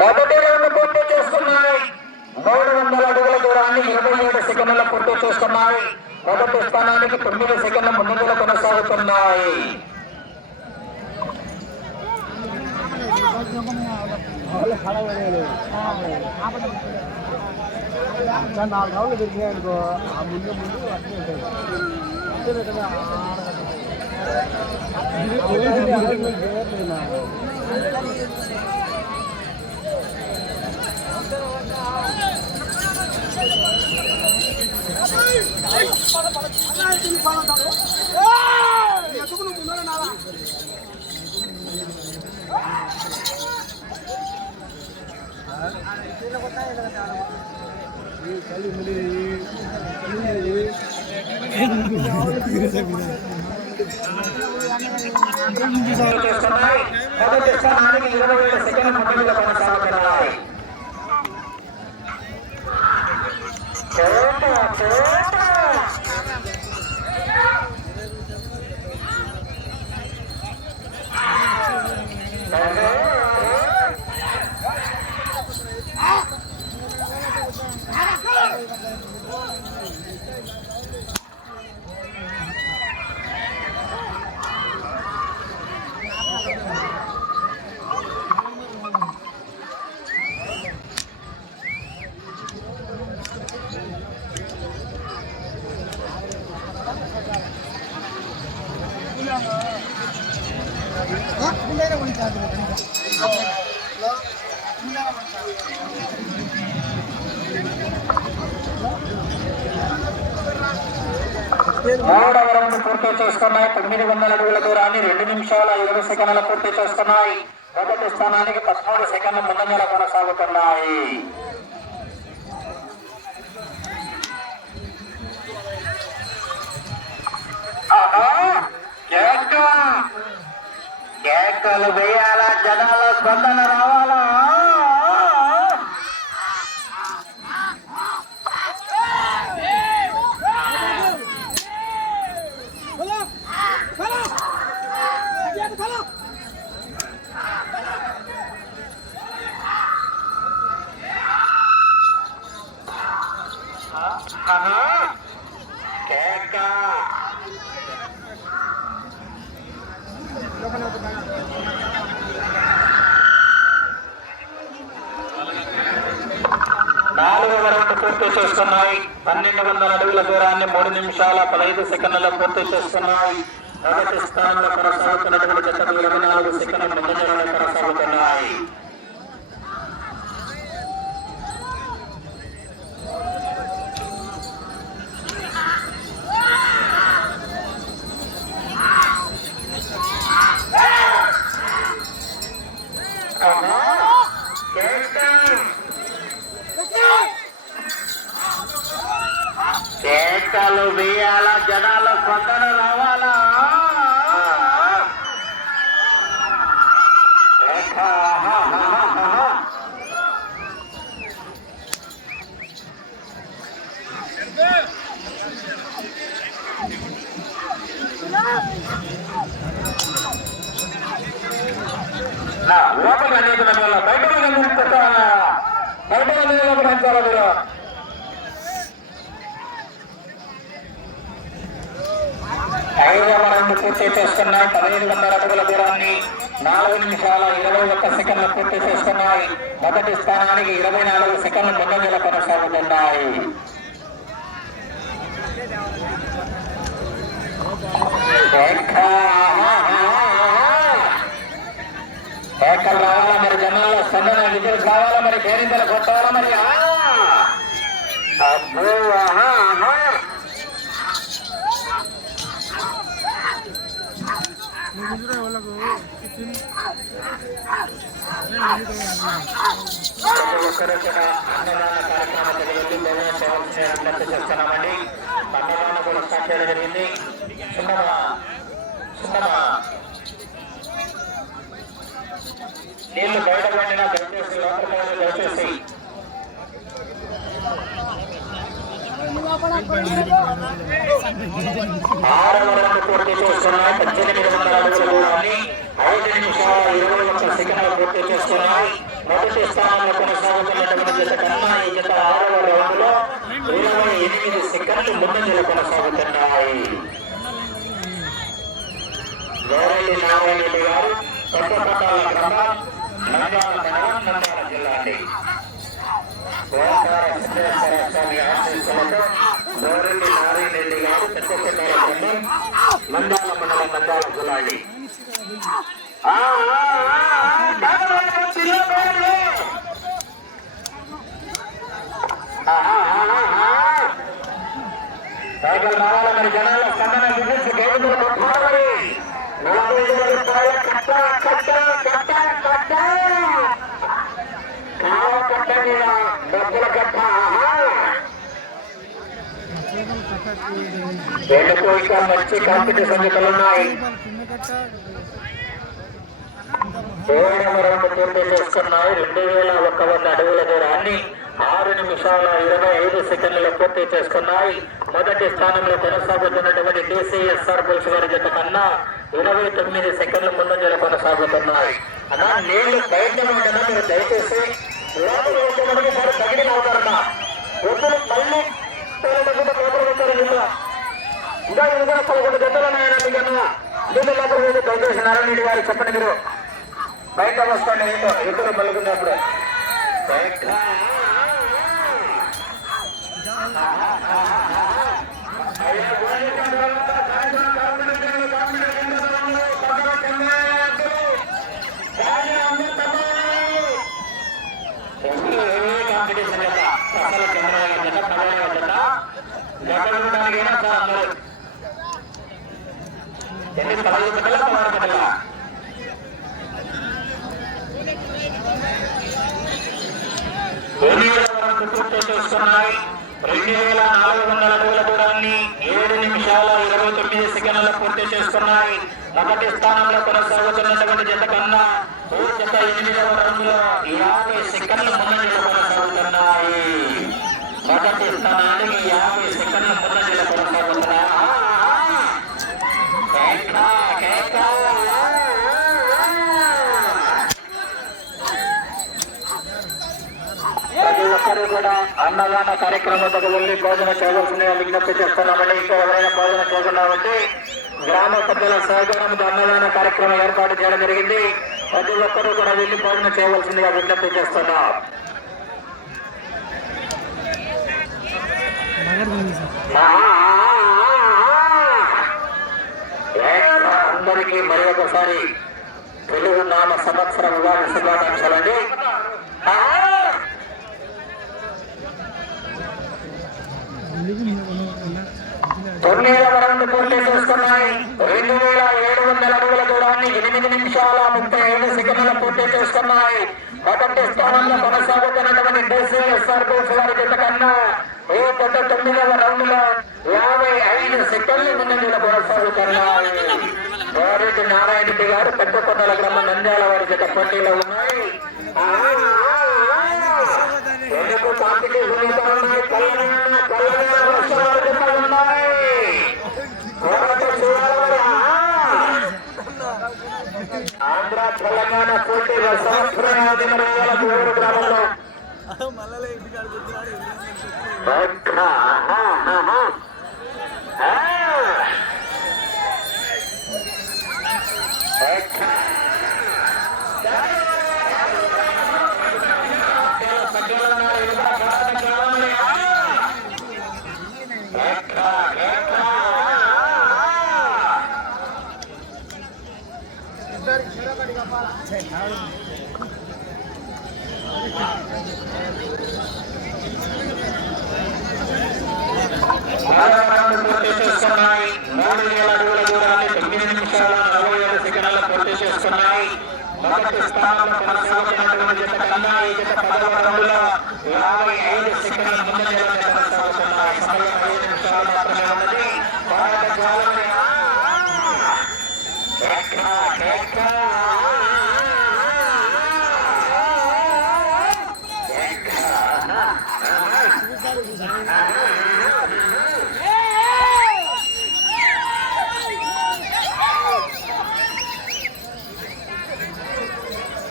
మొదటి రౌండ్ పూర్తి చేసుకున్నాయి. మూడు వందల అడుగుల దూరాన్ని ఇరవై ఏడు సెకండ్ల పూర్తి చేసుకున్నాయి. మొదటి స్థానానికి తొమ్మిది సెకండ్ల ముందుగా కొనసాగుతున్నాయి. నాలుగు రౌండ్లు దొరికినాయి అనుకో ఆ ముందు ముందు అట్లే ఉంటుంది అంతేనే కదా చేస్తున్నాయి మొదటి స్థానానికి ఇరవై ఏడు ముందుగా కొనసాగుతున్నాయి చోట చోట మూడవ రౌండ్ పూర్తి చేసుకున్నాయి. తొమ్మిది వందల అడుగుల దూరాన్ని రెండు నిమిషాల ఇరవై సెకండ్లు పూర్తి చేసుకున్నాయి. మొదటి స్థానానికి పదమూడు సెకండ్ల ముందంజల కొనసాగుతున్నాయి ఆహా, కేక! కేకలు వేయాలా జనాల స్పందన రావాలా ఆహా, నాలుగవ రౌండ్ పూర్తి చేసుకున్నాయి పన్నెండు వందల అడుగుల దూరాన్ని మూడు నిమిషాల పదహైదు సెకండ్లలో పూర్తి చేసుకున్నాయి మొదటి స్థానంలో కొనసాగుతున్నటువంటి జతలు ఇరవై నాలుగు సెకండ్ల ముందంజలో కొనసాగుతున్నాయి. లోపల అనేక బయట బయట లోపల అంచారా మీరు ఐదవ రౌండ్ పూర్తి చేసుకున్నాయి పదిహేను వందల అడుగుల దూరాన్ని నాలుగు నిమిషాల ఇరవై ఒక్క సెకండ్లు పూర్తి చేసుకున్నాయి. మొదటి స్థానానికి ఇరవై నాలుగు సెకండ్లు ముందంజల కొనసాగుతున్నాయి. ఎక్క, రావాలా మరి జనాల్లో స్పందన విజయ్ కావాలా మరి? పేరింతలు కొట్టాలా మరి? అబ్బో, ఆహా, ఆహా. ఒక్కరు కూడా అన్నదాన కార్యక్రమం జరిగింది లేదా సేవలు చేయాలని చెప్తున్నామండి అన్నదాన నీళ్ళు బయట పండిన దయచేసి లోపల దయచేసి ఆరవ రౌండ్ పూర్తి చేస్తున్నాయి పద్దెనిమిది వందల అడుగుల దూరాన్ని ఐదు నిమిషాల ఇరవై ఒక్క పూర్తి చేస్తున్నాయి మొదటి స్థానంలో కొనసాగుతున్నటువంటి జత కన్నా ఈ జత ఆరవ రౌండ్లో ఇరవై ఎనిమిది సెకండ్లు ముందంజలు కొనసాగుతున్నాయి గౌరవి నారాయణ గారు కొత్తపట్టాల గ్రామం నంద్యాల మండలం నంద్యాల జిల్లా అండి సిద్ధేశ్వర స్వామి ఆశీస్సులతో గౌరెడ్డి నారాయణరెడ్డి గారు పెద్దపట్టాల గ్రామం నంద్యాల మండలం నంద్యాల జిల్లా అండి ఆ, మరి జనాల స్పందన విజిల్స్ గేదెలు కొట్టుకోవాలి నలభై ఐదు రూపాయల కట్ట కట్ట కట్ట కట్ట కావ కట్ట డబ్బుల కట్ట ఆహా. ఎందుకు మంచి కాంపిటీషన్ ఉన్నాయి ఏడవ పూర్తి చేసుకున్నాయి రెండు వేల ఒక్క వంద అడుగుల దూరాన్ని ఆరు నిమిషాల ఇరవై ఐదు సెకండ్లలో పూర్తి చేసుకున్నాయి మొదటి స్థానంలో కొనసాగుతున్నటువంటి డిసిఎస్ఆర్ బుల్స్ వారి జత కన్నా ఇరవై తొమ్మిది సెకండ్ల ముందంజలు కొనసాగుతున్నాయి అన్నా నేను బయట మీరు దయచేసి లోపల వచ్చేటప్పుడు సార్ తగిలి అవుతారన్నా వద్దులు మళ్ళీ ఇంకా ఇంకా పదకొండు గంటలు ఉన్నాయన్న మీకన్నా దీని లోపల వెళ్ళి దయచేసి నారాయణ గారు చెప్పండి మీరు బయట వస్తాను ఏంటో ఇద్దరు మలుగున్నప్పుడు బయట కాంపిటీషన్ కదా అసలు కెమెరా కదా కలర్ కదా గతంలో సార్ అందరూ ఎన్ని పదవి పెట్టాలా పదహారు పెట్టాలా ఎనిమిది వరకు పూర్తి చేసుకున్నాయి రెండు వేల నాలుగు వందల అడుగుల దూరాన్ని ఏడు నిమిషాల ఇరవై తొమ్మిది పూర్తి చేసుకున్నాయి. మొదటి స్థానంలో కొనసాగుతున్నటువంటి జత కన్నా ఓ జత ఎనిమిదవ రౌండ్లో యాభై సెకండ్ల ముందంజలు కొనసాగుతున్నాయి మొదటి స్థానానికి యాభై అన్నదాన కార్యక్రమంతో వెళ్ళి భోజన చేయవలసిందిగా విజ్ఞప్తి చేస్తున్నామండి. ఇంకా ఎవరైనా భోజన చేయకుండా ఉంటే గ్రామ పెద్దల సహకారంతో అన్నదాన కార్యక్రమం ఏర్పాటు చేయడం జరిగింది. ప్రతి ఒక్కరూ కూడా వెళ్ళి భోజన చేయవలసిందిగా విజ్ఞప్తి చేస్తున్నాం. అందరికీ మరి ఒకసారి తెలుగు నామ సంవత్సరం ఉగాది శుభాకాంక్షలండి. ఆ! తొమ్మిదవ పూర్తి చేసుకున్నాయి రెండు వేల ఏడు వందల అడుగుల దూరాన్ని ఎనిమిది నిమిషాల ముప్పై ఐదు సెకండ్ల పూర్తి చేసుకున్నాయి మొదటి స్థానంలో కొనసాగుతున్నటువంటి డిసిఎస్ఆర్ బోస్ వారి జత కన్నా ఏ పెద్ద తొమ్మిదవ రౌండ్లో యాభై ఐదు సెకండ్ల ముందు కొనసాగుతున్నాయి వారెడ్డి నారాయణ రెడ్డి గారు పెద్ద కొండల గ్రామ నంద్యాల వారి జత పోటీలో ఉన్నాయి ఎందుకు కాంపిటీషన్ ఇంకా ఉన్నాయి తెలంగాణ తెలంగాణ రాష్ట్రాల జత ఉన్నాయి కోరట చూడాలి ఆంధ్ర తెలంగాణ గ్రామంలో మొదటి స్థానంలో కొనసాగుతున్నటువంటి కన్నా ఈ జత యాభై ఐదు సెకండ్ల ముందంజ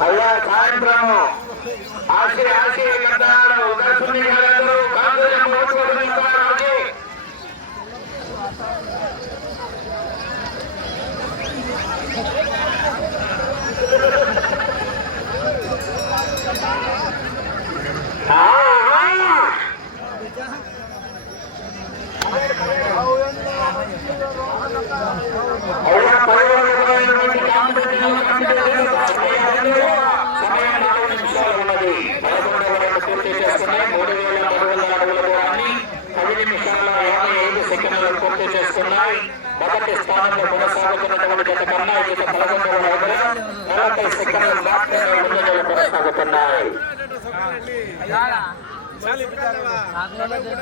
అయ్యా సాయంత్రం ఆశి ఆశి కట్టాడు దర్శని గారు కాంగ్రెస్ పదవి కాంగ్రెస్ సమయం నాలుగు నిమిషాలు ఉన్నది పదకొండవ రౌండ్ పూర్తి చేసుకున్నాయి మూడు వేల మూడు వందల అడుగుల దూరాన్ని పది నిమిషాల యాభై ఐదు సెకండ్లు పూర్తి చేసుకున్నాయి మొదటి స్థానంలో కొనసాగుతున్నటువంటి జత కన్నా ఈ జత పదకొండవ రౌండ్లో నలభై సెకండ్లు మాత్రమే ముందంజలు కొనసాగుతున్నాయి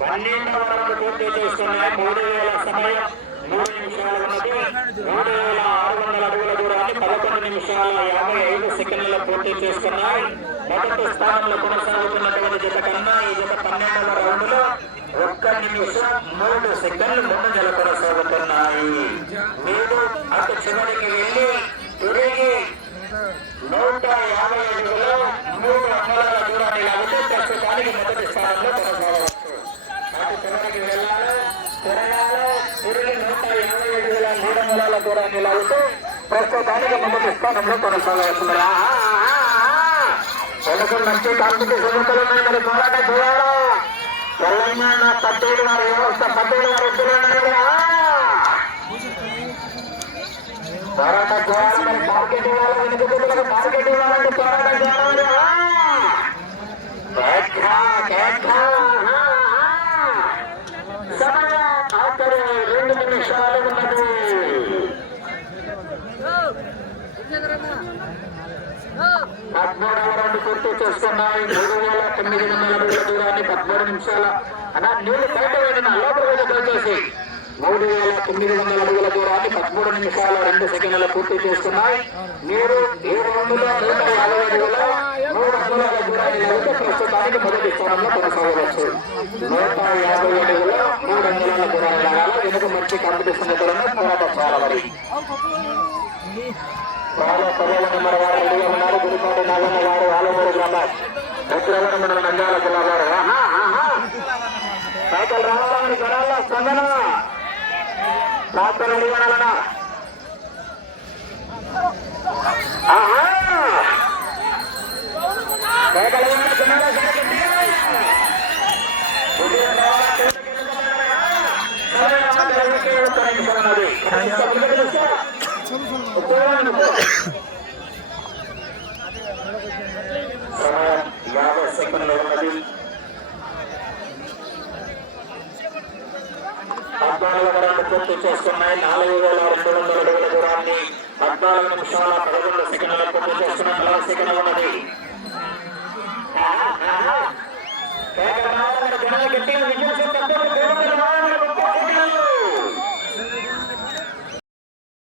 పన్నెండవ రౌండ్ పూర్తి చేసుకున్నాయి మూడు వేల సమయం మూడు నిమిషాలు ఉన్నది మూడు వేల ఆరు వందల అడుగుల దూరాన్ని పదకొండు నిమిషాల యాభై ఐదు సెకండ్ల పూర్తి చేసుకున్నాయి మొదటి స్థానంలో కొనసాగుతున్నటువంటి జత కన్నా ఈ జత పన్నెండవ రౌండ్లో ఒక్క నిమిషం మూడు సెకండ్లు ముందు కొనసాగుతున్నాయి మీరు అటు చివరికి వెళ్ళి తిరిగి నూట యాభై అడుగులు మూడు అంగుళాల దూరాన్ని లాగితే ప్రస్తుతానికి మొదటి స్థానంలో కొనసాగవచ్చు అటు చివరికి వెళ్ళాలి తిరగాలి తిరిగి నూట యాభై అడుగుల మూడు అంగుళాల దూరాన్ని లాగితే ప్రస్తుతానికి మొదటి స్థానంలో కొనసాగవచ్చు తెలుగు కాంతికి కాంపిటీషన్ ఉన్నాయి మరి పోరాటం చేయాలా? తెలంగాణ పద్దెనిమిది వారి వ్యవస్థ పద్దెనిమిది వారి ఇద్దరు పోరాటం చేయాలి మరి మార్కెట్ ఇవ్వాలి వెనుక మార్కెట్ ఇవ్వాలంటే పోరాటం చేయాలి కేట్రా, కేట్రా, ఆ, ఆ. సమయం ఆఖరి రెండు నిమిషాలు ఉన్నది పదమూడవ రౌండ్ పూర్తి మూడు వేల తొమ్మిది వందల అడుగుల దూరాన్ని పదమూడు నిమిషాల అలా నీళ్ళు బయట వెళ్ళిన లోపల దయచేసి మూడు వేల తొమ్మిది వందల అడుగుల దూరాన్ని పదమూడు నిమిషాల రెండు సెకండ్ల పూర్తి చేస్తున్నాయి. మీరు ఏడు వందల నూట యాభై అడుగుల మూడు వందల దూరాన్ని వెళ్తే ప్రస్తుతానికి మొదటి స్థానంలో కొనసాగవచ్చు. నూట యాభై అడుగుల మూడు వందల దూరాన్ని లాగాల వెనుక మంచి కాంపిటీషన్ దూరంలో పోరాటం చేయాలి చాలా పర్యాల నెంబర్ వారు రెడీగా ఉన్నారు. గురిపాటి నాగన్న వారు ఆలమూరు గ్రామం ఉత్తరావణ మండలం నంద్యాల జిల్లా వారు సైకిల్ రావాలని జనాల్లో స్పందన ట్రాక్టర్ రెడీ సైకిల్ జనాల సైకిల్